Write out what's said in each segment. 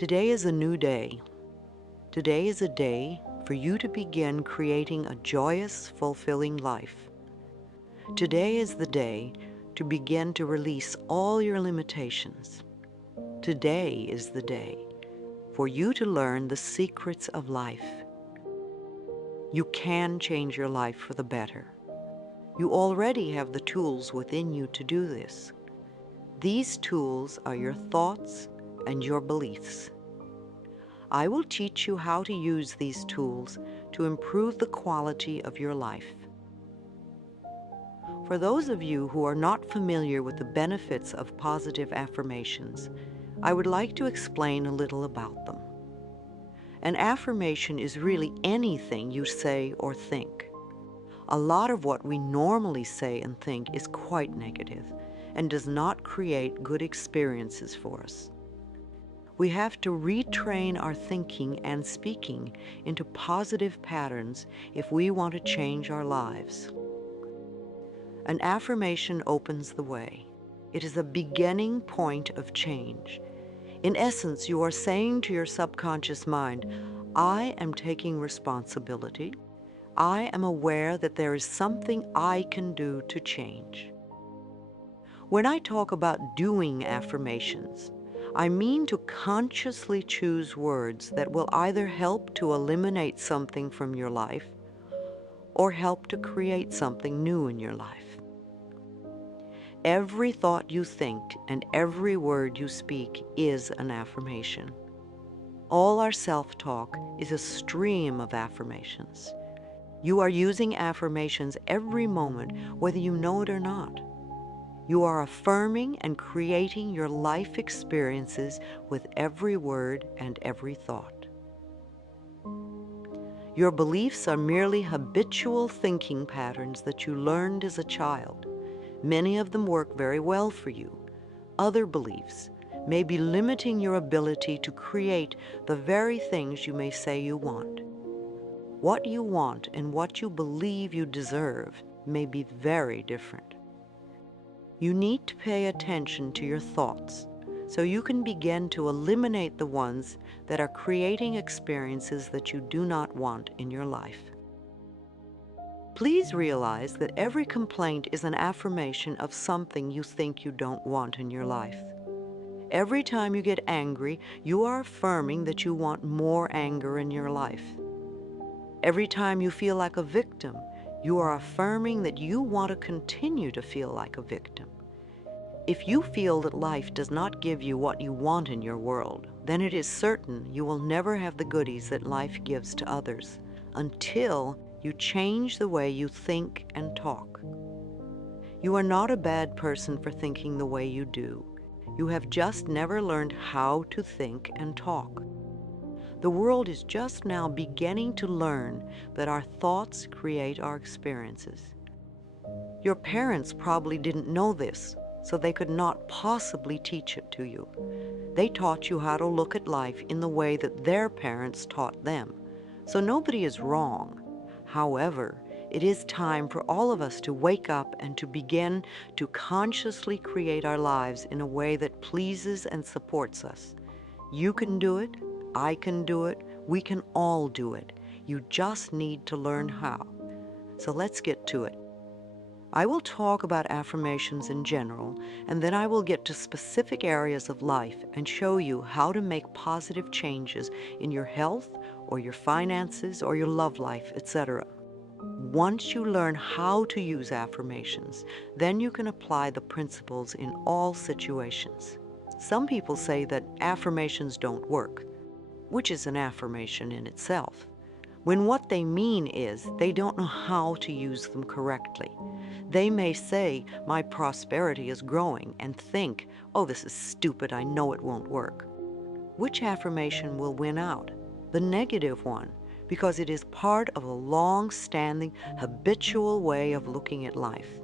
Today is a new day. Today is a day for you to begin creating a joyous, fulfilling life. Today is the day to begin to release all your limitations. Today is the day for you to learn the secrets of life. You can change your life for the better. You already have the tools within you to do this. These tools are your thoughts and your beliefs. I will teach you how to use these tools to improve the quality of your life. For those of you who are not familiar with the benefits of positive affirmations, I would like to explain a little about them. An affirmation is really anything you say or think. A lot of what we normally say and think is quite negative and does not create good experiences for us. We have to retrain our thinking and speaking into positive patterns if we want to change our lives. An affirmation opens the way. It is a beginning point of change. In essence, you are saying to your subconscious mind, I am taking responsibility. I am aware that there is something I can do to change. When I talk about doing affirmations, I mean to consciously choose words that will either help to eliminate something from your life or help to create something new in your life. Every thought you think and every word you speak is an affirmation. All our self-talk is a stream of affirmations. You are using affirmations every moment, whether you know it or not. You are affirming and creating your life experiences with every word and every thought. Your beliefs are merely habitual thinking patterns that you learned as a child. Many of them work very well for you. Other beliefs may be limiting your ability to create the very things you may say you want. What you want and what you believe you deserve may be very different. You need to pay attention to your thoughts so you can begin to eliminate the ones that are creating experiences that you do not want in your life. Please realize that every complaint is an affirmation of something you think you don't want in your life. Every time you get angry, you are affirming that you want more anger in your life. Every time you feel like a victim, you are affirming that you want to continue to feel like a victim. If you feel that life does not give you what you want in your world, then it is certain you will never have the goodies that life gives to others until you change the way you think and talk. You are not a bad person for thinking the way you do. You have just never learned how to think and talk. The world is just now beginning to learn that our thoughts create our experiences. Your parents probably didn't know this, so they could not possibly teach it to you. They taught you how to look at life in the way that their parents taught them. So nobody is wrong. However, it is time for all of us to wake up and to begin to consciously create our lives in a way that pleases and supports us. You can do it. I can do it. We can all do it. You just need to learn how. So let's get to it. I will talk about affirmations in general, and then I will get to specific areas of life and show you how to make positive changes in your health or your finances or your love life, etc. Once you learn how to use affirmations, then you can apply the principles in all situations. Some people say that affirmations don't work, which is an affirmation in itself, when what they mean is they don't know how to use them correctly. They may say, my prosperity is growing, and think, oh, this is stupid, I know it won't work. Which affirmation will win out? The negative one, because it is part of a long-standing, habitual way of looking at life.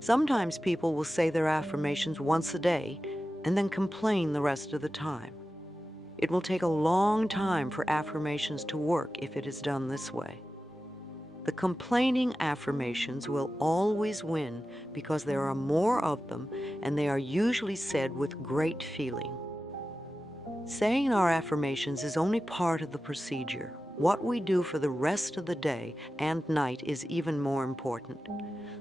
Sometimes people will say their affirmations once a day and then complain the rest of the time. It will take a long time for affirmations to work if it is done this way. The complaining affirmations will always win because there are more of them and they are usually said with great feeling. Saying our affirmations is only part of the procedure. What we do for the rest of the day and night is even more important.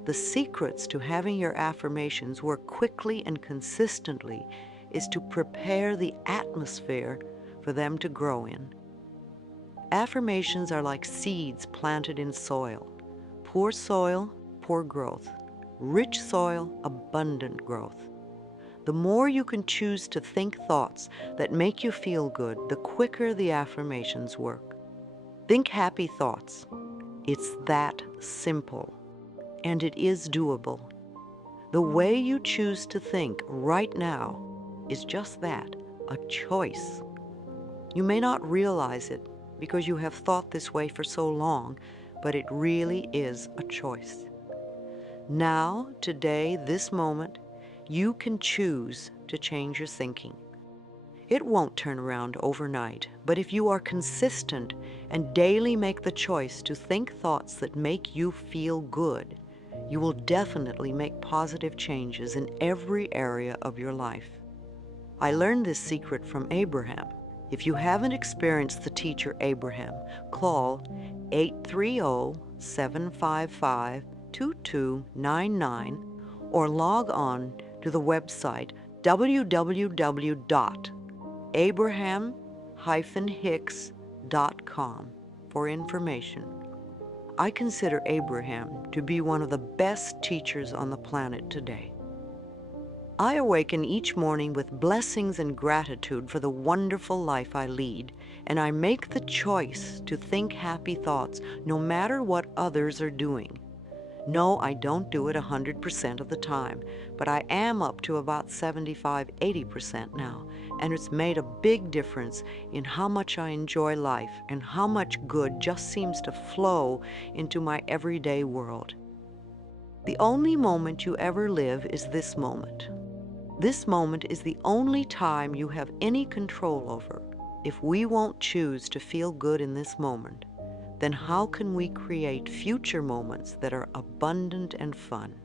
The secrets to having your affirmations work quickly and consistently is to prepare the atmosphere for them to grow in. Affirmations are like seeds planted in soil. Poor soil, poor growth. Rich soil, abundant growth. The more you can choose to think thoughts that make you feel good, the quicker the affirmations work. Think happy thoughts. It's that simple, and it is doable. The way you choose to think right now is just that, a choice. You may not realize it because you have thought this way for so long, but it really is a choice. Now, today, this moment, you can choose to change your thinking. It won't turn around overnight, but if you are consistent and daily make the choice to think thoughts that make you feel good, you will definitely make positive changes in every area of your life. I learned this secret from Abraham. If you haven't experienced the teacher Abraham, call 830-755-2299 or log on to the website www.abraham-hicks.com for information. I consider Abraham to be one of the best teachers on the planet today. I awaken each morning with blessings and gratitude for the wonderful life I lead, and I make the choice to think happy thoughts no matter what others are doing. No, I don't do it 100% of the time, but I am up to about 75-80% now, and it's made a big difference in how much I enjoy life and how much good just seems to flow into my everyday world. The only moment you ever live is this moment. This moment is the only time you have any control over. If we won't choose to feel good in this moment, then how can we create future moments that are abundant and fun?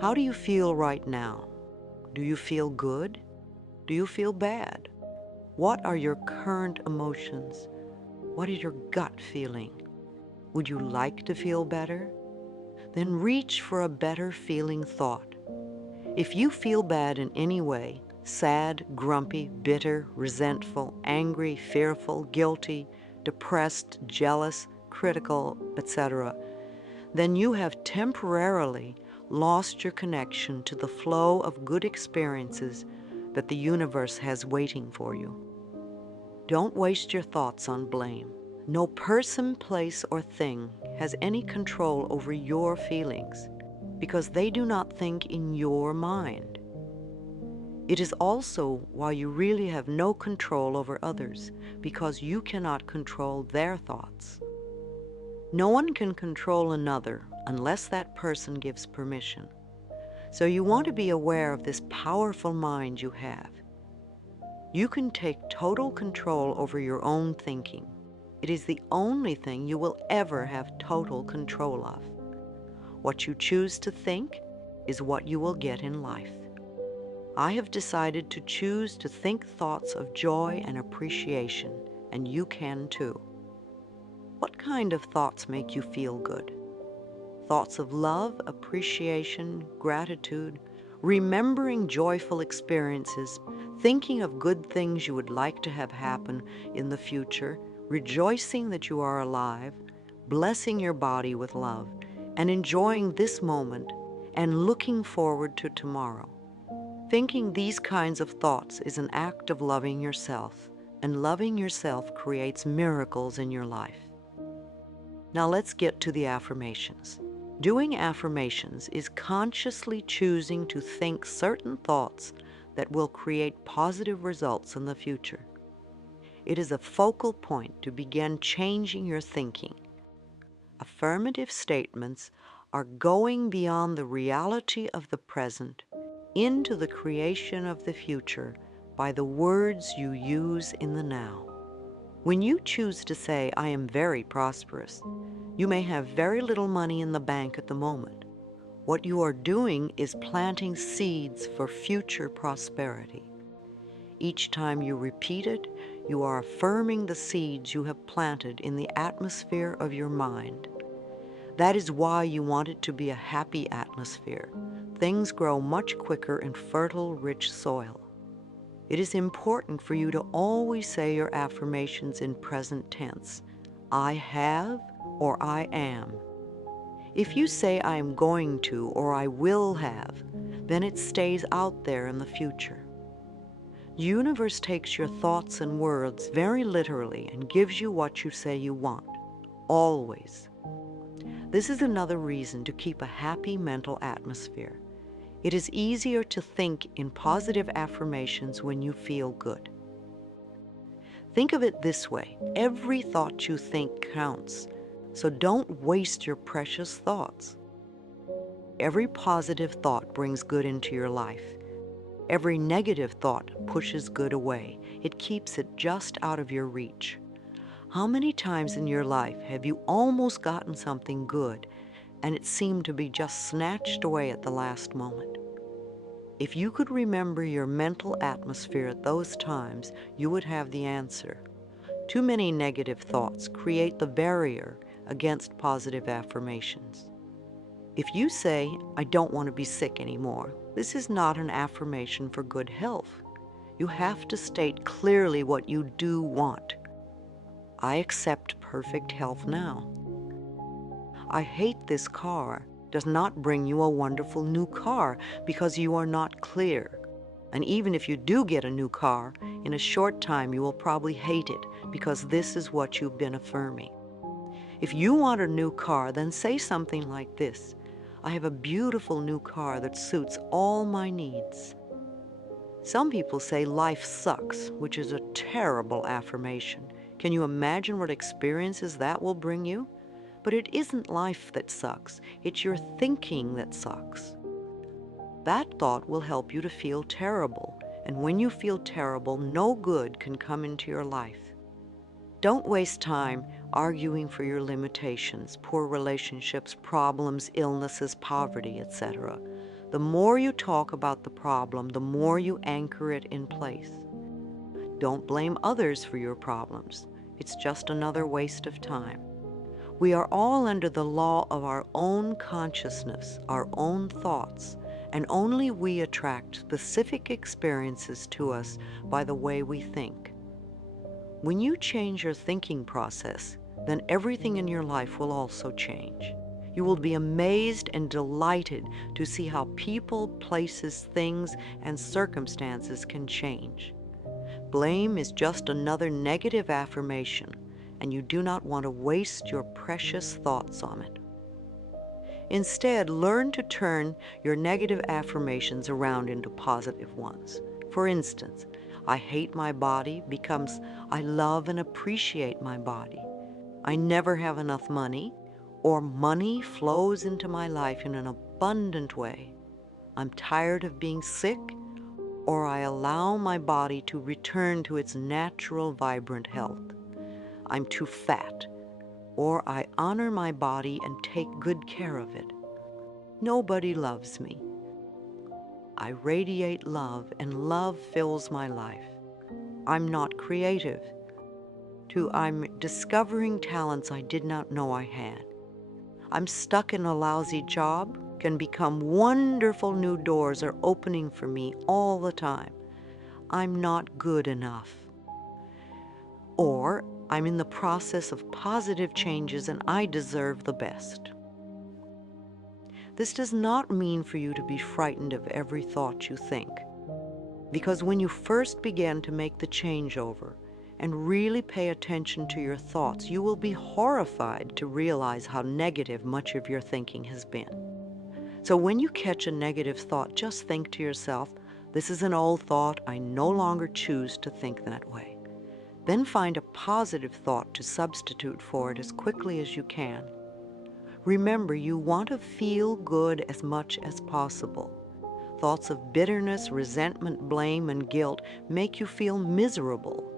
How do you feel right now? Do you feel good? Do you feel bad? What are your current emotions? What is your gut feeling? Would you like to feel better? Then reach for a better feeling thought. If you feel bad in any way, sad, grumpy, bitter, resentful, angry, fearful, guilty, depressed, jealous, critical, etc., then you have temporarily lost your connection to the flow of good experiences that the universe has waiting for you. Don't waste your thoughts on blame. No person, place, or thing has any control over your feelings, because they do not think in your mind. It is also why you really have no control over others, because you cannot control their thoughts. No one can control another unless that person gives permission. So you want to be aware of this powerful mind you have. You can take total control over your own thinking. It is the only thing you will ever have total control of. What you choose to think is what you will get in life. I have decided to choose to think thoughts of joy and appreciation, and you can too. What kind of thoughts make you feel good? Thoughts of love, appreciation, gratitude, remembering joyful experiences, thinking of good things you would like to have happen in the future, rejoicing that you are alive, blessing your body with love, and enjoying this moment and looking forward to tomorrow. Thinking these kinds of thoughts is an act of loving yourself, and loving yourself creates miracles in your life. Now let's get to the affirmations. Doing affirmations is consciously choosing to think certain thoughts that will create positive results in the future. It is a focal point to begin changing your thinking. Affirmative statements are going beyond the reality of the present into the creation of the future by the words you use in the now. When you choose to say, "I am very prosperous," you may have very little money in the bank at the moment. What you are doing is planting seeds for future prosperity. Each time you repeat it, you are affirming the seeds you have planted in the atmosphere of your mind. That is why you want it to be a happy atmosphere. Things grow much quicker in fertile, rich soil. It is important for you to always say your affirmations in present tense. I have or I am. If you say I am going to or I will have, then it stays out there in the future. The universe takes your thoughts and words very literally and gives you what you say you want, always. This is another reason to keep a happy mental atmosphere. It is easier to think in positive affirmations when you feel good. Think of it this way: every thought you think counts, so don't waste your precious thoughts. Every positive thought brings good into your life. Every negative thought pushes good away. It keeps it just out of your reach. How many times in your life have you almost gotten something good and it seemed to be just snatched away at the last moment? If you could remember your mental atmosphere at those times, you would have the answer. Too many negative thoughts create the barrier against positive affirmations. If you say, I don't want to be sick anymore, this is not an affirmation for good health. You have to state clearly what you do want. I accept perfect health now. I hate this car does not bring you a wonderful new car because you are not clear. And even if you do get a new car, in a short time you will probably hate it because this is what you've been affirming. If you want a new car, then say something like this: I have a beautiful new car that suits all my needs. Some people say life sucks, which is a terrible affirmation. Can you imagine what experiences that will bring you? But it isn't life that sucks, it's your thinking that sucks. That thought will help you to feel terrible, and when you feel terrible, no good can come into your life. Don't waste time arguing for your limitations, poor relationships, problems, illnesses, poverty, etc. The more you talk about the problem, the more you anchor it in place. Don't blame others for your problems. It's just another waste of time. We are all under the law of our own consciousness, our own thoughts, and only we attract specific experiences to us by the way we think. When you change your thinking process, then everything in your life will also change. You will be amazed and delighted to see how people, places, things, and circumstances can change. Blame is just another negative affirmation, and you do not want to waste your precious thoughts on it. Instead, learn to turn your negative affirmations around into positive ones. For instance, I hate my body becomes I love and appreciate my body. I never have enough money, or money flows into my life in an abundant way. I'm tired of being sick, or I allow my body to return to its natural, vibrant health. I'm too fat, or I honor my body and take good care of it. Nobody loves me. I radiate love, and love fills my life. I'm not creative. I'm discovering talents I did not know I had. I'm stuck in a lousy job, can become wonderful new doors are opening for me all the time. I'm not good enough. Or I'm in the process of positive changes and I deserve the best. This does not mean for you to be frightened of every thought you think, because when you first begin to make the changeover and really pay attention to your thoughts, you will be horrified to realize how negative much of your thinking has been. So when you catch a negative thought, just think to yourself, this is an old thought, I no longer choose to think that way. Then find a positive thought to substitute for it as quickly as you can. Remember, you want to feel good as much as possible. Thoughts of bitterness, resentment, blame, and guilt make you feel miserable.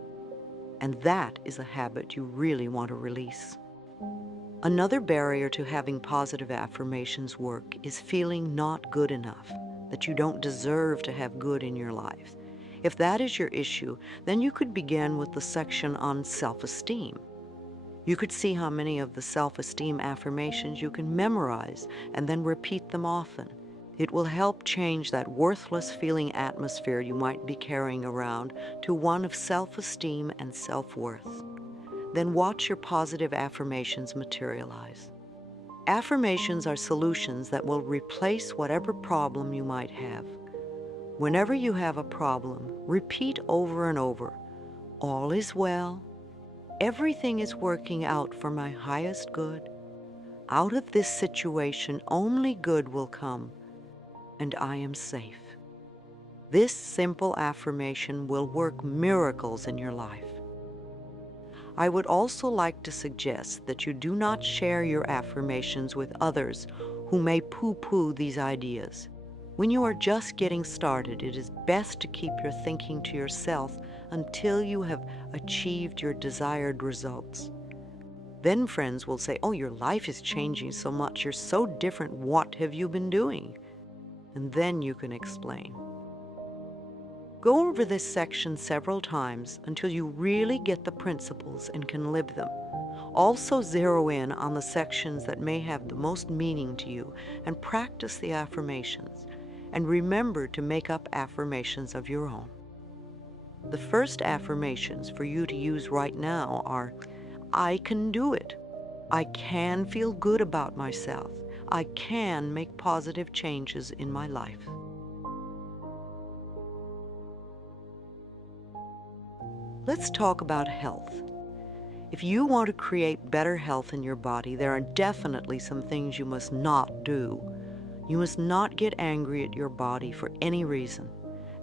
And that is a habit you really want to release. Another barrier to having positive affirmations work is feeling not good enough, that you don't deserve to have good in your life. If that is your issue, then you could begin with the section on self-esteem. You could see how many of the self-esteem affirmations you can memorize and then repeat them often. It will help change that worthless feeling atmosphere you might be carrying around to one of self-esteem and self-worth. Then watch your positive affirmations materialize. Affirmations are solutions that will replace whatever problem you might have. Whenever you have a problem, repeat over and over, "All is well. Everything is working out for my highest good. Out of this situation, only good will come, and I am safe." This simple affirmation will work miracles in your life. I would also like to suggest that you do not share your affirmations with others who may poo-poo these ideas. When you are just getting started, it is best to keep your thinking to yourself until you have achieved your desired results. Then friends will say, "Oh, your life is changing so much. You're so different. What have you been doing?" And then you can explain. Go over this section several times until you really get the principles and can live them. Also zero in on the sections that may have the most meaning to you and practice the affirmations. And remember to make up affirmations of your own. The first affirmations for you to use right now are, "I can do it. I can feel good about myself. I can make positive changes in my life." Let's talk about health. If you want to create better health in your body, there are definitely some things you must not do. You must not get angry at your body for any reason.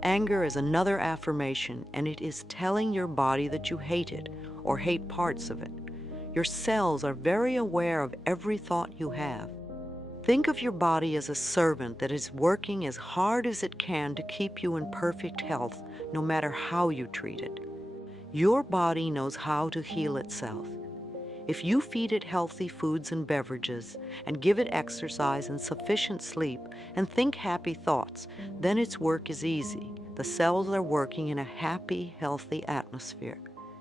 Anger is another affirmation, and it is telling your body that you hate it or hate parts of it. Your cells are very aware of every thought you have. Think of your body as a servant that is working as hard as it can to keep you in perfect health, no matter how you treat it. Your body knows how to heal itself. If you feed it healthy foods and beverages, and give it exercise and sufficient sleep, and think happy thoughts, then its work is easy. The cells are working in a happy, healthy atmosphere.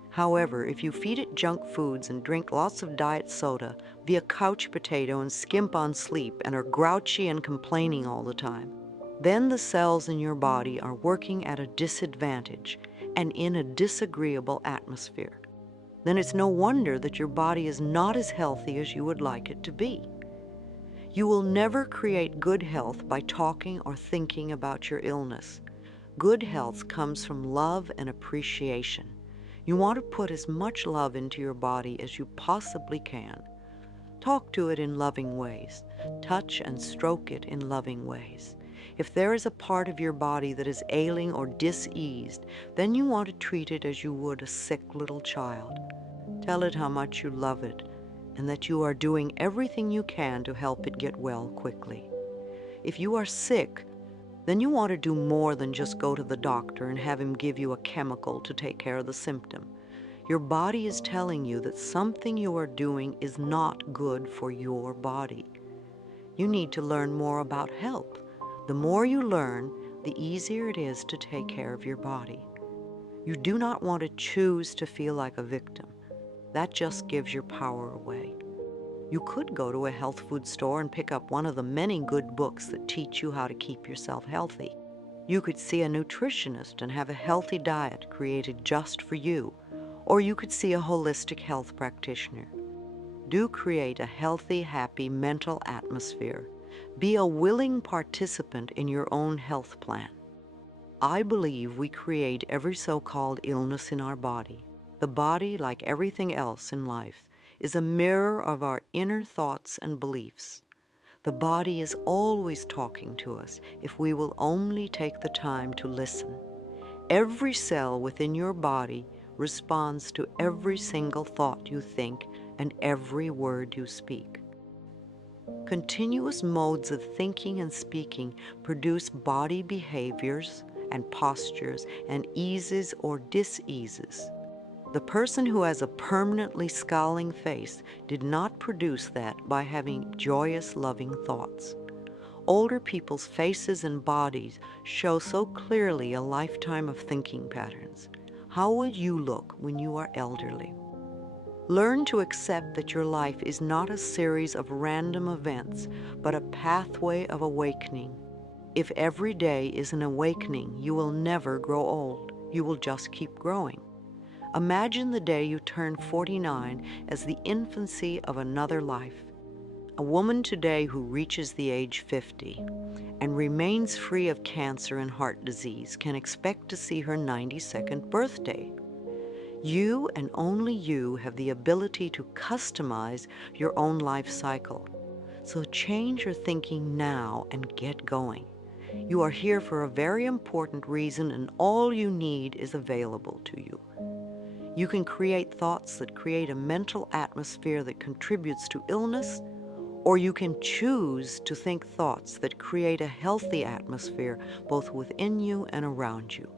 However, if you feed it junk foods and drink lots of diet soda, be a couch potato and skimp on sleep, and are grouchy and complaining all the time, then the cells in your body are working at a disadvantage and in a disagreeable atmosphere. Then it's no wonder that your body is not as healthy as you would like it to be. You will never create good health by talking or thinking about your illness. Good health comes from love and appreciation. You want to put as much love into your body as you possibly can. Talk to it in loving ways. Touch and stroke it in loving ways. If there is a part of your body that is ailing or diseased, then you want to treat it as you would a sick little child. Tell it how much you love it and that you are doing everything you can to help it get well quickly. If you are sick, then you want to do more than just go to the doctor and have him give you a chemical to take care of the symptom. Your body is telling you that something you are doing is not good for your body. You need to learn more about health. The more you learn, the easier it is to take care of your body. You do not want to choose to feel like a victim. That just gives your power away. You could go to a health food store and pick up one of the many good books that teach you how to keep yourself healthy. You could see a nutritionist and have a healthy diet created just for you, or you could see a holistic health practitioner. Do create a healthy, happy mental atmosphere. Be a willing participant in your own health plan. I believe we create every so-called illness in our body. The body, like everything else in life, is a mirror of our inner thoughts and beliefs. The body is always talking to us if we will only take the time to listen. Every cell within your body responds to every single thought you think and every word you speak. Continuous modes of thinking and speaking produce body behaviors and postures and eases or diseases. The person who has a permanently scowling face did not produce that by having joyous, loving thoughts. Older people's faces and bodies show so clearly a lifetime of thinking patterns. How would you look when you are elderly? Learn to accept that your life is not a series of random events, but a pathway of awakening. If every day is an awakening, you will never grow old. You will just keep growing. Imagine the day you turn 49 as the infancy of another life. A woman today who reaches the age 50 and remains free of cancer and heart disease can expect to see her 92nd birthday. You and only you have the ability to customize your own life cycle. So change your thinking now and get going. You are here for a very important reason, and all you need is available to you. You can create thoughts that create a mental atmosphere that contributes to illness, or you can choose to think thoughts that create a healthy atmosphere both within you and around you.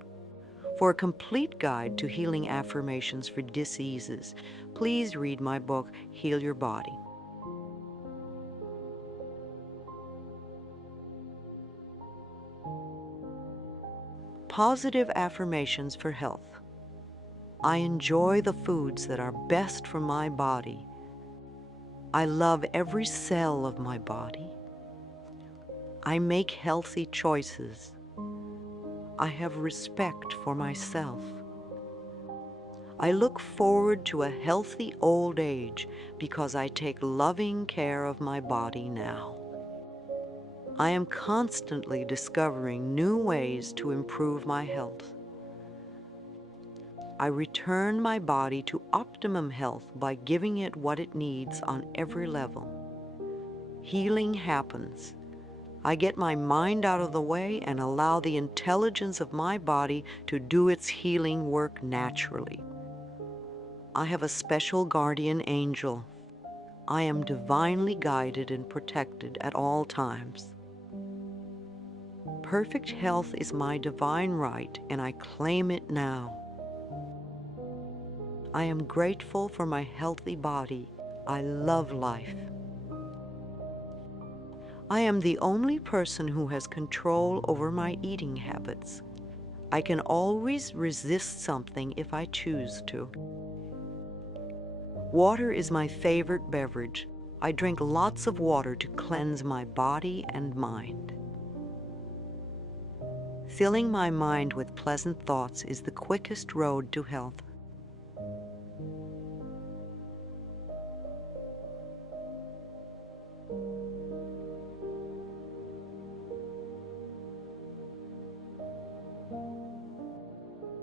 For a complete guide to healing affirmations for diseases, please read my book, Heal Your Body. Positive affirmations for health. I enjoy the foods that are best for my body. I love every cell of my body. I make healthy choices. I have respect for myself. I look forward to a healthy old age because I take loving care of my body now. I am constantly discovering new ways to improve my health. I return my body to optimum health by giving it what it needs on every level. Healing happens. I get my mind out of the way and allow the intelligence of my body to do its healing work naturally. I have a special guardian angel. I am divinely guided and protected at all times. Perfect health is my divine right, and I claim it now. I am grateful for my healthy body. I love life. I am the only person who has control over my eating habits. I can always resist something if I choose to. Water is my favorite beverage. I drink lots of water to cleanse my body and mind. Filling my mind with pleasant thoughts is the quickest road to health.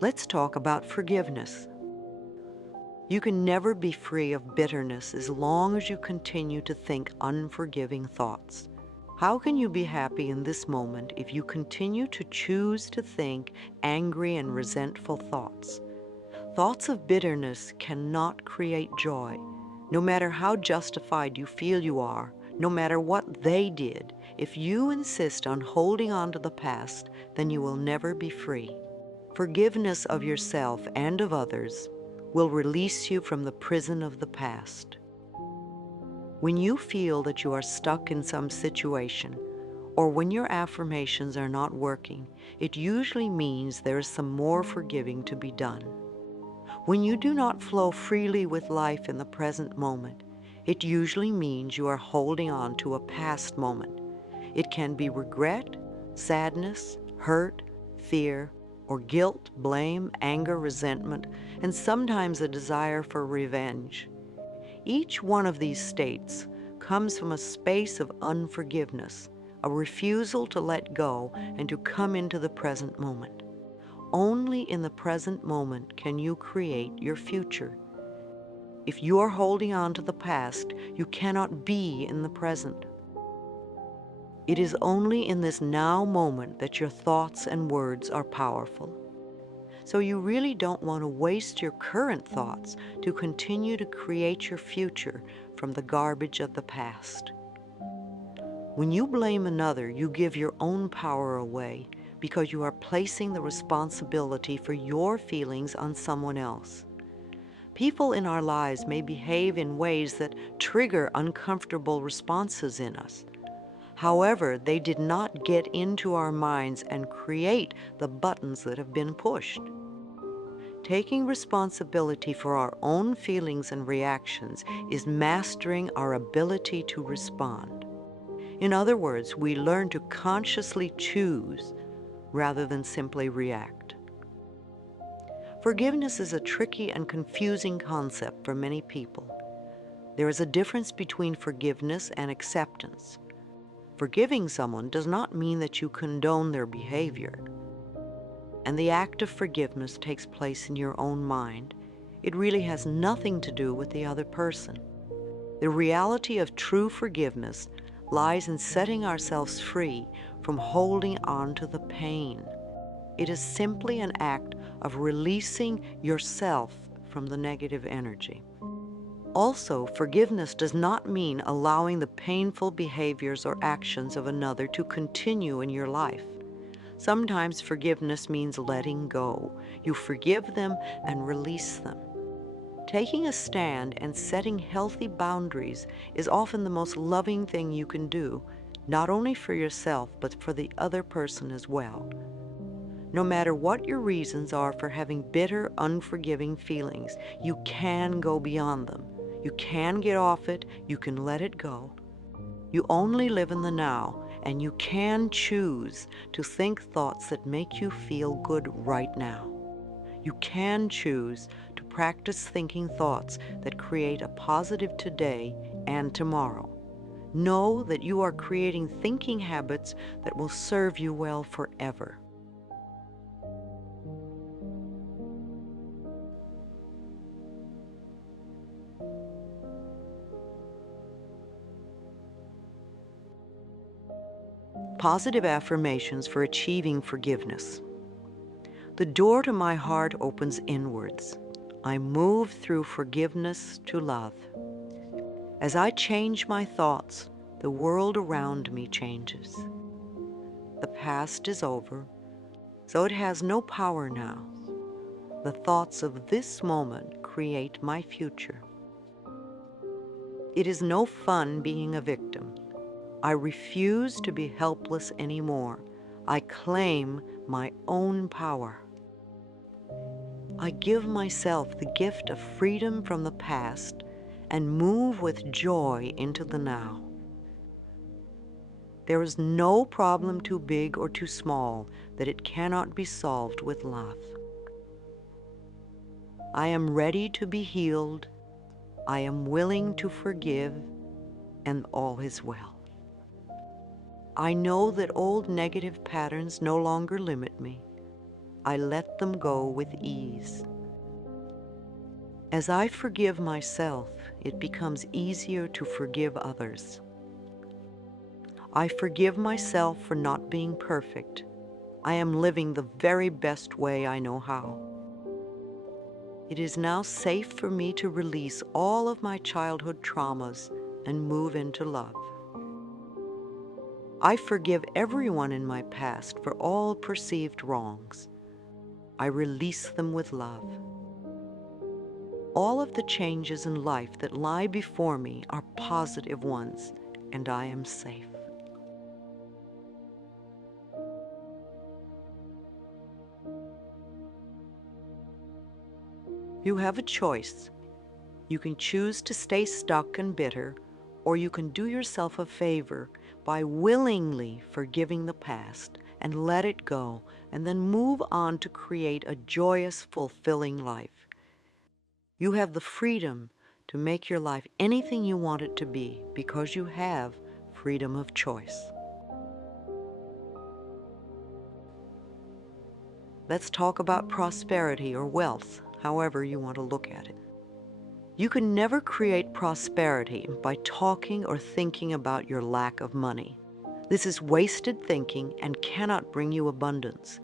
Let's talk about forgiveness. You can never be free of bitterness as long as you continue to think unforgiving thoughts. How can you be happy in this moment if you continue to choose to think angry and resentful thoughts? Thoughts of bitterness cannot create joy. No matter how justified you feel you are, no matter what they did, if you insist on holding on to the past, then you will never be free. Forgiveness of yourself and of others will release you from the prison of the past. When you feel that you are stuck in some situation, or when your affirmations are not working, it usually means there is some more forgiving to be done. When you do not flow freely with life in the present moment, it usually means you are holding on to a past moment. It can be regret, sadness, hurt, fear, or guilt, blame, anger, resentment, and sometimes a desire for revenge. Each one of these states comes from a space of unforgiveness, a refusal to let go and to come into the present moment. Only in the present moment can you create your future. If you are holding on to the past, you cannot be in the present. It is only in this now moment that your thoughts and words are powerful. So you really don't want to waste your current thoughts to continue to create your future from the garbage of the past. When you blame another, you give your own power away because you are placing the responsibility for your feelings on someone else. People in our lives may behave in ways that trigger uncomfortable responses in us. However, they did not get into our minds and create the buttons that have been pushed. Taking responsibility for our own feelings and reactions is mastering our ability to respond. In other words, we learn to consciously choose rather than simply react. Forgiveness is a tricky and confusing concept for many people. There is a difference between forgiveness and acceptance. Forgiving someone does not mean that you condone their behavior. And the act of forgiveness takes place in your own mind. It really has nothing to do with the other person. The reality of true forgiveness lies in setting ourselves free from holding on to the pain. It is simply an act of releasing yourself from the negative energy. Also, forgiveness does not mean allowing the painful behaviors or actions of another to continue in your life. Sometimes forgiveness means letting go. You forgive them and release them. Taking a stand and setting healthy boundaries is often the most loving thing you can do, not only for yourself, but for the other person as well. No matter what your reasons are for having bitter, unforgiving feelings, you can go beyond them. You can get off it, you can let it go. You only live in the now, and you can choose to think thoughts that make you feel good right now. You can choose to practice thinking thoughts that create a positive today and tomorrow. Know that you are creating thinking habits that will serve you well forever. Positive affirmations for achieving forgiveness. The door to my heart opens inwards. I move through forgiveness to love. As I change my thoughts, the world around me changes. The past is over, so it has no power now. The thoughts of this moment create my future. It is no fun being a victim. I refuse to be helpless anymore. I claim my own power. I give myself the gift of freedom from the past and move with joy into the now. There is no problem too big or too small that it cannot be solved with love. I am ready to be healed. I am willing to forgive, and all is well. I know that old negative patterns no longer limit me. I let them go with ease. As I forgive myself, it becomes easier to forgive others. I forgive myself for not being perfect. I am living the very best way I know how. It is now safe for me to release all of my childhood traumas and move into love. I forgive everyone in my past for all perceived wrongs. I release them with love. All of the changes in life that lie before me are positive ones, and I am safe. You have a choice. You can choose to stay stuck and bitter, or you can do yourself a favor by willingly forgiving the past and let it go, and then move on to create a joyous, fulfilling life. You have the freedom to make your life anything you want it to be because you have freedom of choice. Let's talk about prosperity or wealth, however you want to look at it. You can never create prosperity by talking or thinking about your lack of money. This is wasted thinking and cannot bring you abundance.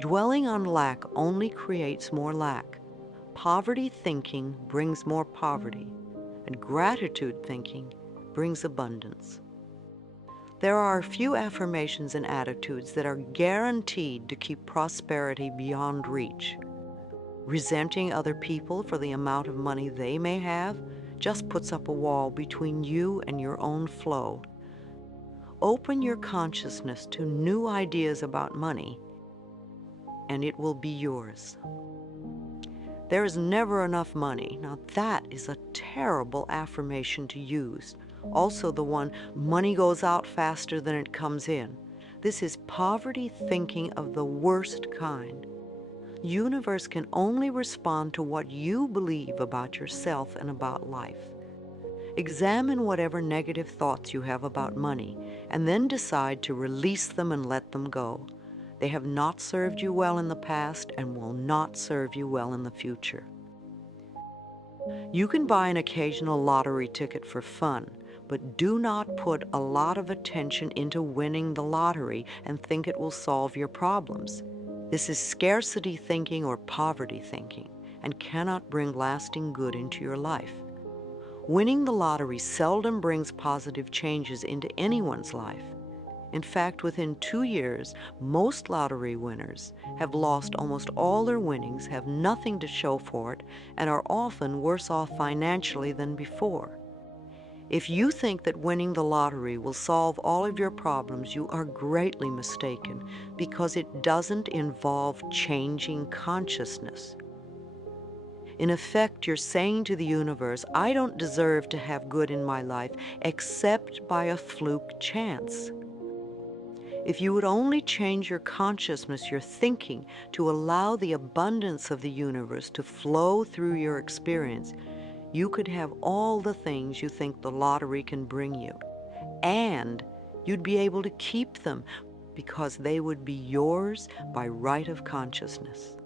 Dwelling on lack only creates more lack. Poverty thinking brings more poverty, and gratitude thinking brings abundance. There are a few affirmations and attitudes that are guaranteed to keep prosperity beyond reach. Resenting other people for the amount of money they may have just puts up a wall between you and your own flow. open your consciousness to new ideas about money, and it will be yours. There is never enough money. Now that is a terrible affirmation to use. Also the one, money goes out faster than it comes in. This is poverty thinking of the worst kind. Universe can only respond to what you believe about yourself and about life. Examine whatever negative thoughts you have about money, and then decide to release them and let them go. They have not served you well in the past and will not serve you well in the future. You can buy an occasional lottery ticket for fun, but do not put a lot of attention into winning the lottery and think it will solve your problems. This is scarcity thinking or poverty thinking and cannot bring lasting good into your life. Winning the lottery seldom brings positive changes into anyone's life. In fact, within 2 years, most lottery winners have lost almost all their winnings, have nothing to show for it, and are often worse off financially than before. If you think that winning the lottery will solve all of your problems, you are greatly mistaken, because it doesn't involve changing consciousness. In effect, you're saying to the universe, I don't deserve to have good in my life except by a fluke chance. If you would only change your consciousness, your thinking, to allow the abundance of the universe to flow through your experience, you could have all the things you think the lottery can bring you. And you'd be able to keep them because they would be yours by right of consciousness.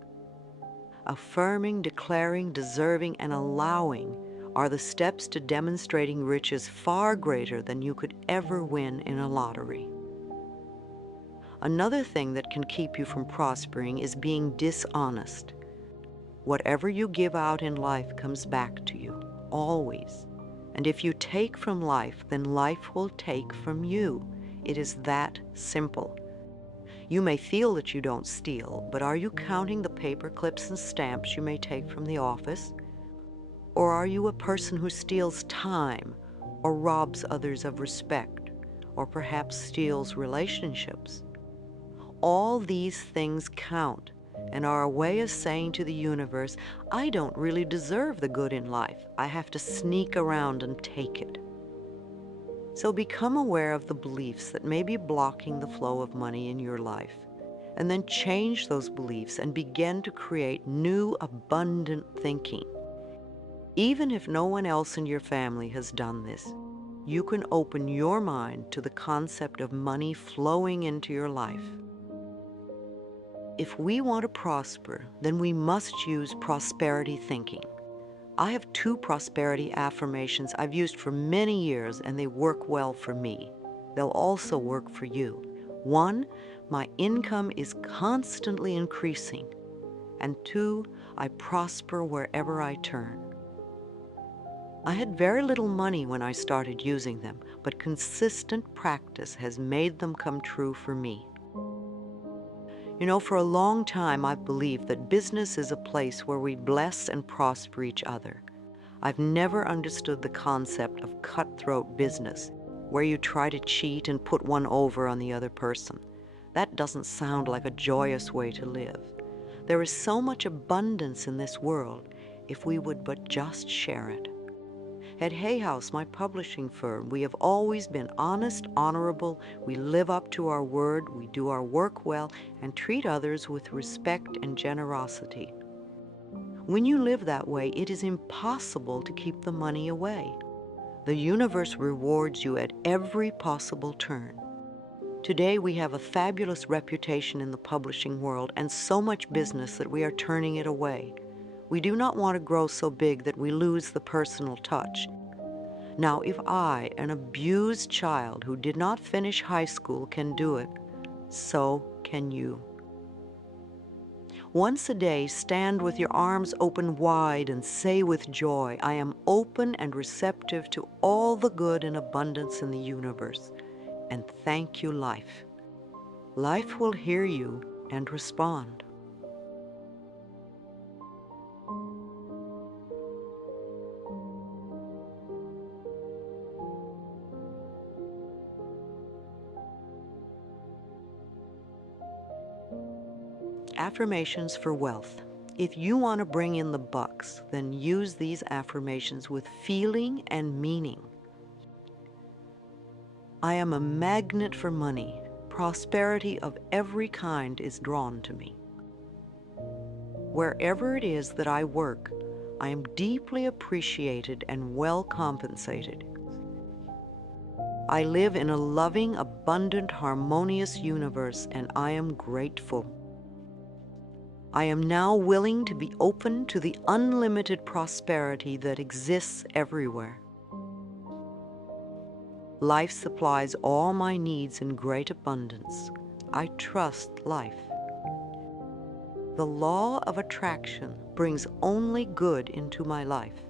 Affirming, declaring, deserving, and allowing are the steps to demonstrating riches far greater than you could ever win in a lottery. Another thing that can keep you from prospering is being dishonest. Whatever you give out in life comes back to you, always. And if you take from life, then life will take from you. It is that simple. You may feel that you don't steal, but are you counting the paper clips and stamps you may take from the office? Or are you a person who steals time, or robs others of respect, or perhaps steals relationships? All these things count and are a way of saying to the universe, I don't really deserve the good in life. I have to sneak around and take it. So become aware of the beliefs that may be blocking the flow of money in your life, and then change those beliefs and begin to create new, abundant thinking. Even if no one else in your family has done this, you can open your mind to the concept of money flowing into your life. If we want to prosper, then we must use prosperity thinking. I have 2 prosperity affirmations I've used for many years, and they work well for me. They'll also work for you. 1, my income is constantly increasing. And 2, I prosper wherever I turn. I had very little money when I started using them, but consistent practice has made them come true for me. You know, for a long time I've believed that business is a place where we bless and prosper each other. I've never understood the concept of cutthroat business, where you try to cheat and put one over on the other person. That doesn't sound like a joyous way to live. There is so much abundance in this world if we would but just share it. At Hay House, my publishing firm, we have always been honest, honorable, we live up to our word, we do our work well, and treat others with respect and generosity. When you live that way, it is impossible to keep the money away. The universe rewards you at every possible turn. Today we have a fabulous reputation in the publishing world and so much business that we are turning it away. We do not want to grow so big that we lose the personal touch. Now, if I, an abused child who did not finish high school, can do it, so can you. Once a day, stand with your arms open wide and say with joy, I am open and receptive to all the good and abundance in the universe, and thank you, life. Life will hear you and respond. Affirmations for wealth. If you want to bring in the bucks, then use these affirmations with feeling and meaning. I am a magnet for money. Prosperity of every kind is drawn to me. Wherever it is that I work, I am deeply appreciated and well compensated. I live in a loving, abundant, harmonious universe, and I am grateful. I am now willing to be open to the unlimited prosperity that exists everywhere. Life supplies all my needs in great abundance. I trust life. The law of attraction brings only good into my life.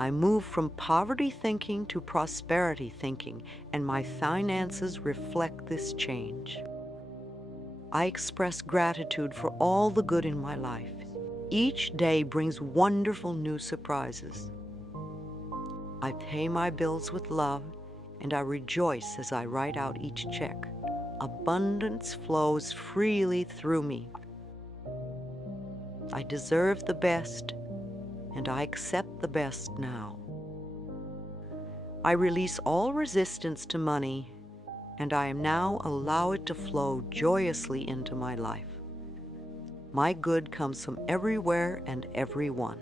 I move from poverty thinking to prosperity thinking, and my finances reflect this change. I express gratitude for all the good in my life. Each day brings wonderful new surprises. I pay my bills with love, and I rejoice as I write out each check. Abundance flows freely through me. I deserve the best, and I accept the best now. I release all resistance to money, and I am now allow it to flow joyously into my life. My good comes from everywhere and everyone.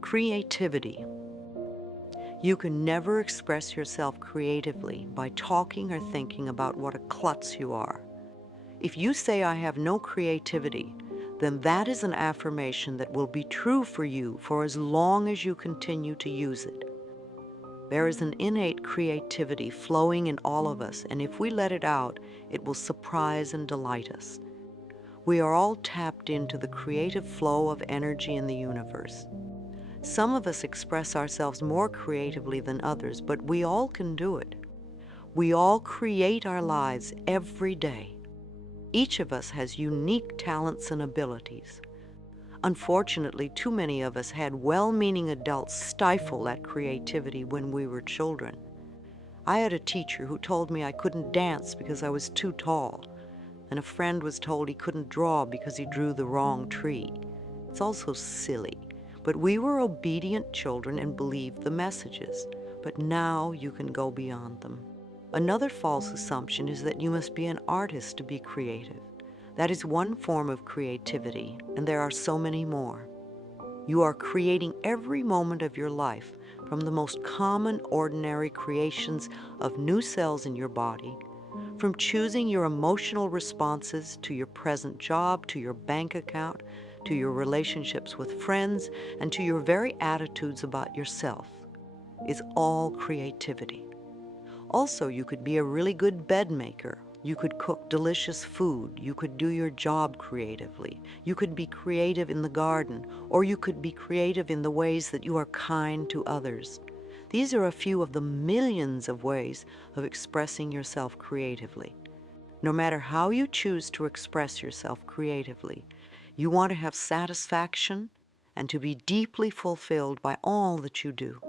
Creativity. You can never express yourself creatively by talking or thinking about what a klutz you are. If you say, I have no creativity, then that is an affirmation that will be true for you for as long as you continue to use it. There is an innate creativity flowing in all of us, and if we let it out, it will surprise and delight us. We are all tapped into the creative flow of energy in the universe. Some of us express ourselves more creatively than others, but we all can do it. We all create our lives every day. Each of us has unique talents and abilities. Unfortunately, too many of us had well-meaning adults stifle that creativity when we were children. I had a teacher who told me I couldn't dance because I was too tall, and a friend was told he couldn't draw because he drew the wrong tree. It's also silly, but we were obedient children and believed the messages. But now you can go beyond them. Another false assumption is that you must be an artist to be creative. That is one form of creativity, and there are so many more. You are creating every moment of your life, from the most common, ordinary creations of new cells in your body, from choosing your emotional responses to your present job, to your bank account, to your relationships with friends, and to your very attitudes about yourself, is all creativity. Also, you could be a really good bed maker. You could cook delicious food. You could do your job creatively. You could be creative in the garden, or you could be creative in the ways that you are kind to others. These are a few of the millions of ways of expressing yourself creatively. No matter how you choose to express yourself creatively, you want to have satisfaction and to be deeply fulfilled by all that you do.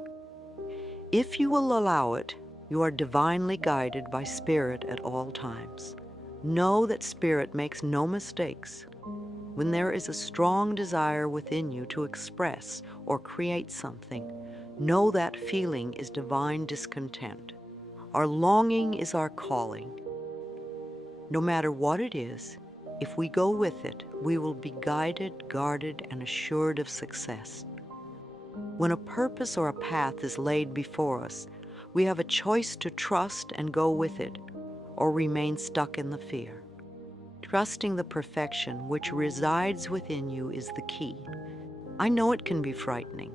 If you will allow it, you are divinely guided by Spirit at all times. Know that Spirit makes no mistakes. When there is a strong desire within you to express or create something, know that feeling is divine discontent. Our longing is our calling. No matter what it is, if we go with it, we will be guided, guarded, and assured of success. When a purpose or a path is laid before us, we have a choice to trust and go with it, or remain stuck in the fear. Trusting the perfection which resides within you is the key. I know it can be frightening.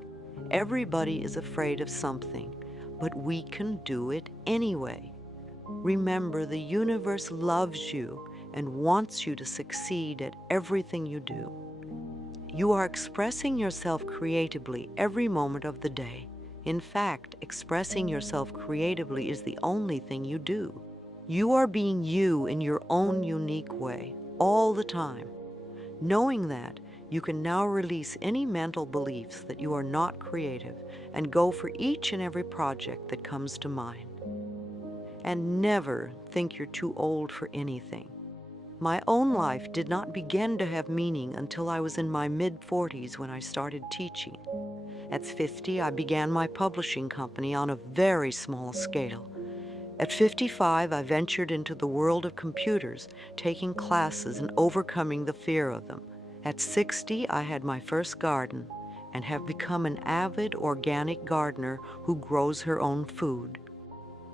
Everybody is afraid of something, but we can do it anyway. Remember, the universe loves you and wants you to succeed at everything you do. You are expressing yourself creatively every moment of the day. In fact, expressing yourself creatively is the only thing you do. You are being you in your own unique way, all the time. Knowing that, You can now release any mental beliefs that you are not creative and go for each and every project that comes to mind. And never think you're too old for anything. My own life did not begin to have meaning until I was in my mid-40s when I started teaching. At 50, I began my publishing company on a very small scale. At 55, I ventured into the world of computers, taking classes and overcoming the fear of them. At 60, I had my first garden and have become an avid organic gardener who grows her own food.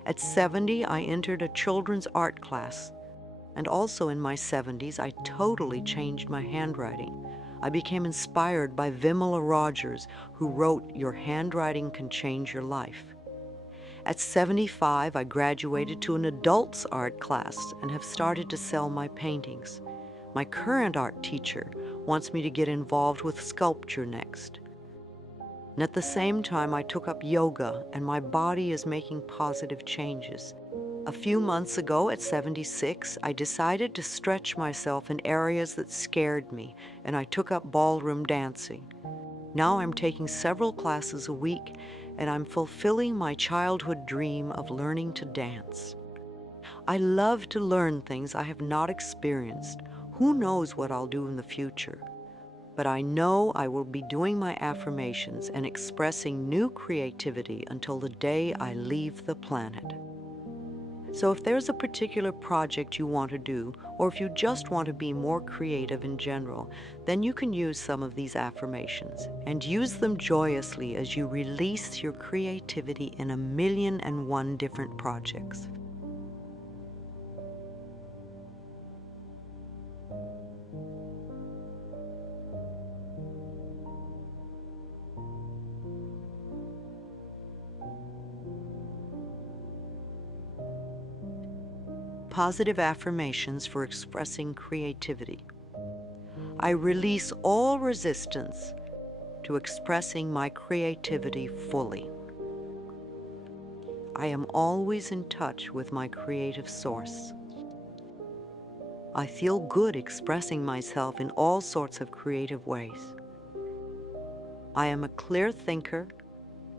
At 70, I entered a children's art class. And also in my 70s, I totally changed my handwriting. I became inspired by Vimala Rogers, who wrote, "Your handwriting can change your life." At 75, I graduated to an adults art class and have started to sell my paintings. My current art teacher wants me to get involved with sculpture next. And at the same time, I took up yoga, and my body is making positive changes. A few months ago, at 76, I decided to stretch myself in areas that scared me, and I took up ballroom dancing. Now I'm taking several classes a week, and I'm fulfilling my childhood dream of learning to dance. I love to learn things I have not experienced. Who knows what I'll do in the future? But I know I will be doing my affirmations and expressing new creativity until the day I leave the planet. So if there's a particular project you want to do, or if you just want to be more creative in general, then you can use some of these affirmations and use them joyously as you release your creativity in 1,000,001 different projects. Positive affirmations for expressing creativity. I release all resistance to expressing my creativity fully. I am always in touch with my creative source. I feel good expressing myself in all sorts of creative ways. I am a clear thinker,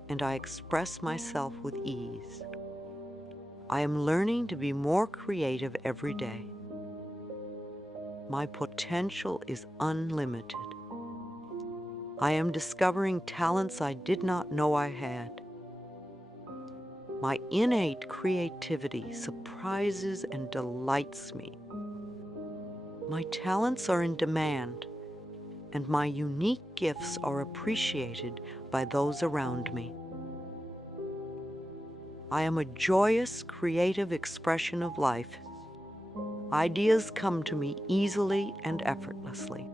and I express myself with ease. I am learning to be more creative every day. My potential is unlimited. I am discovering talents I did not know I had. My innate creativity surprises and delights me. My talents are in demand, and my unique gifts are appreciated by those around me. I am a joyous, creative expression of life. Ideas come to me easily and effortlessly.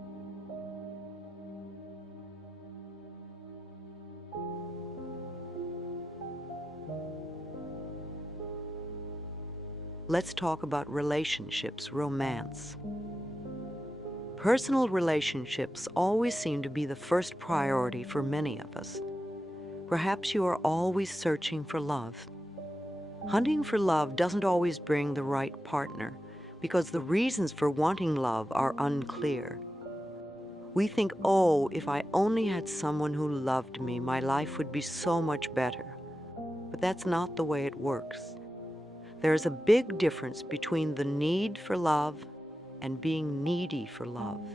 Let's talk about relationships, romance. Personal relationships always seem to be the first priority for many of us. Perhaps you are always searching for love. Hunting for love doesn't always bring the right partner because the reasons for wanting love are unclear. We think, oh, if I only had someone who loved me, my life would be so much better. But that's not the way it works. There is a big difference between the need for love and being needy for love.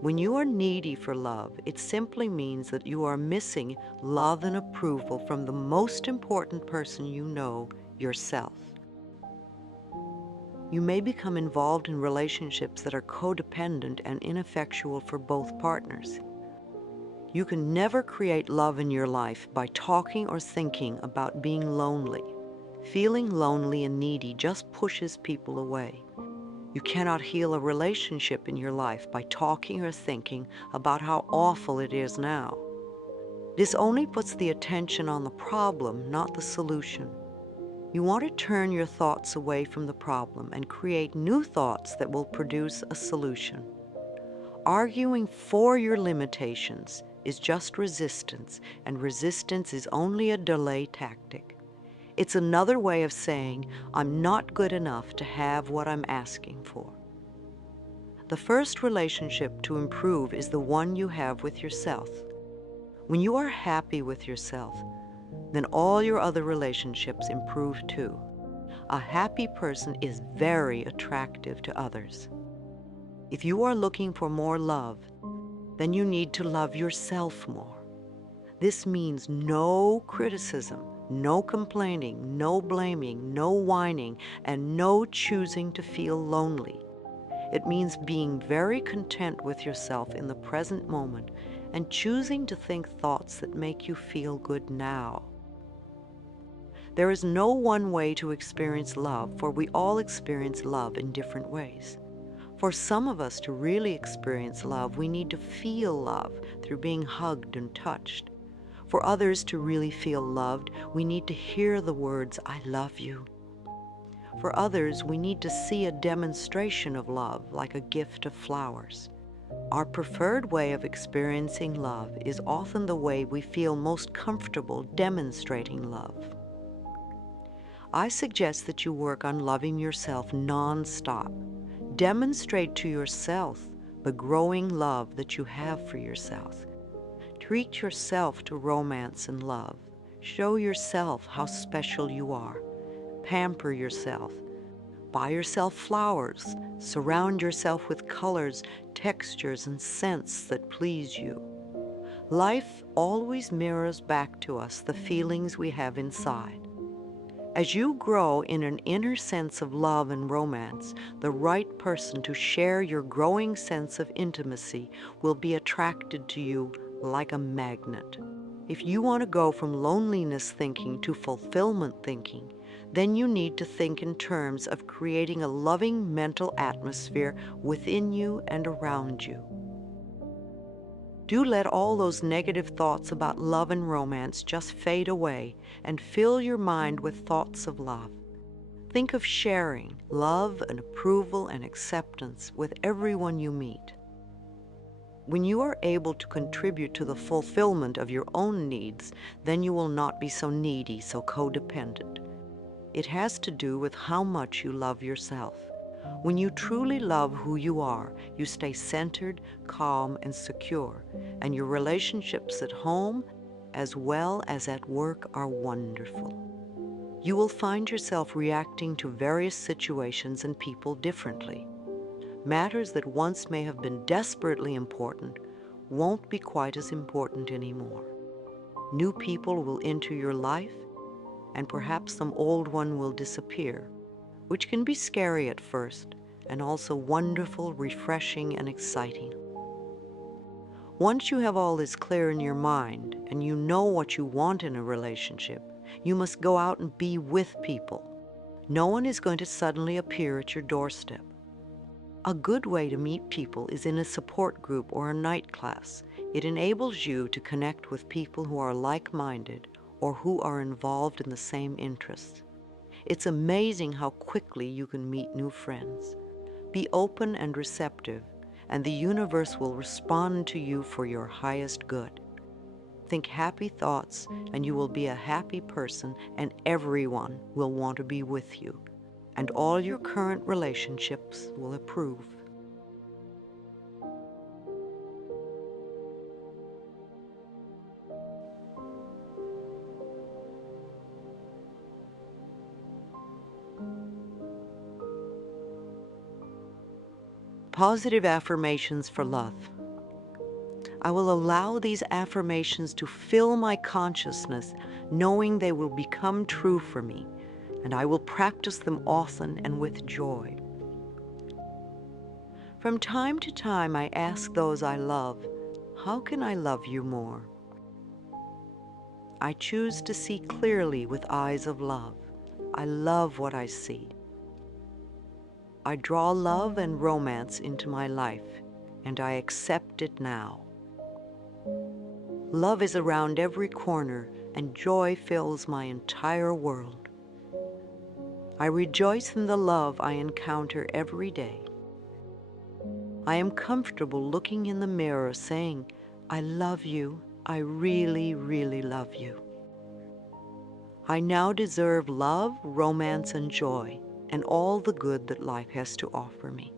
When you are needy for love, it simply means that you are missing love and approval from the most important person you know, yourself. You may become involved in relationships that are codependent and ineffectual for both partners. You can never create love in your life by talking or thinking about being lonely. Feeling lonely and needy just pushes people away. You cannot heal a relationship in your life by talking or thinking about how awful it is now. This only puts the attention on the problem, not the solution. You want to turn your thoughts away from the problem and create new thoughts that will produce a solution. Arguing for your limitations is just resistance, and resistance is only a delay tactic. It's another way of saying, I'm not good enough to have what I'm asking for. The first relationship to improve is the one you have with yourself. When you are happy with yourself, then all your other relationships improve too. A happy person is very attractive to others. If you are looking for more love, then you need to love yourself more. This means no criticism, no complaining, no blaming, no whining, and no choosing to feel lonely. It means being very content with yourself in the present moment and choosing to think thoughts that make you feel good now. There is no one way to experience love, for we all experience love in different ways. For some of us to really experience love, we need to feel love through being hugged and touched. For others to really feel loved, we need to hear the words, "I love you." For others, we need to see a demonstration of love, like a gift of flowers. Our preferred way of experiencing love is often the way we feel most comfortable demonstrating love. I suggest that you work on loving yourself non-stop. Demonstrate to yourself the growing love that you have for yourself. Treat yourself to romance and love. Show yourself how special you are. Pamper yourself. Buy yourself flowers. Surround yourself with colors, textures, and scents that please you. Life always mirrors back to us the feelings we have inside. As you grow in an inner sense of love and romance, the right person to share your growing sense of intimacy will be attracted to you like a magnet. If you want to go from loneliness thinking to fulfillment thinking, then you need to think in terms of creating a loving mental atmosphere within you and around you. Do let all those negative thoughts about love and romance just fade away and fill your mind with thoughts of love. Think of sharing love and approval and acceptance with everyone you meet. When you are able to contribute to the fulfillment of your own needs, then you will not be so needy, so codependent. It has to do with how much you love yourself. When you truly love who you are, you stay centered, calm, and secure, and your relationships at home as well as at work are wonderful. You will find yourself reacting to various situations and people differently. Matters that once may have been desperately important won't be quite as important anymore. New people will enter your life, and perhaps some old one will disappear, which can be scary at first, and also wonderful, refreshing, and exciting. Once you have all this clear in your mind, and you know what you want in a relationship, you must go out and be with people. No one is going to suddenly appear at your doorstep. A good way to meet people is in a support group or a night class. It enables you to connect with people who are like-minded or who are involved in the same interests. It's amazing how quickly you can meet new friends. Be open and receptive, and the universe will respond to you for your highest good. Think happy thoughts, and you will be a happy person, and everyone will want to be with you, and all your current relationships will approve. Positive affirmations for love. I will allow these affirmations to fill my consciousness, knowing they will become true for me, and I will practice them often and with joy. From time to time, I ask those I love, "How can I love you more?" I choose to see clearly with eyes of love. I love what I see. I draw love and romance into my life, and I accept it now. Love is around every corner, and joy fills my entire world. I rejoice in the love I encounter every day. I am comfortable looking in the mirror saying, "I love you. I really, really love you." I now deserve love, romance, and joy, and all the good that life has to offer me.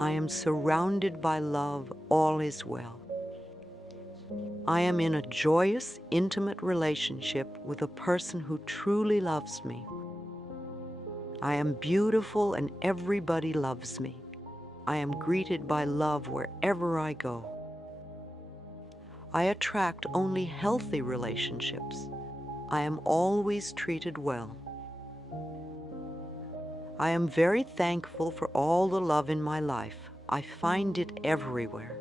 I am surrounded by love. All is well. I am in a joyous, intimate relationship with a person who truly loves me. I am beautiful and everybody loves me. I am greeted by love wherever I go. I attract only healthy relationships. I am always treated well. I am very thankful for all the love in my life. I find it everywhere.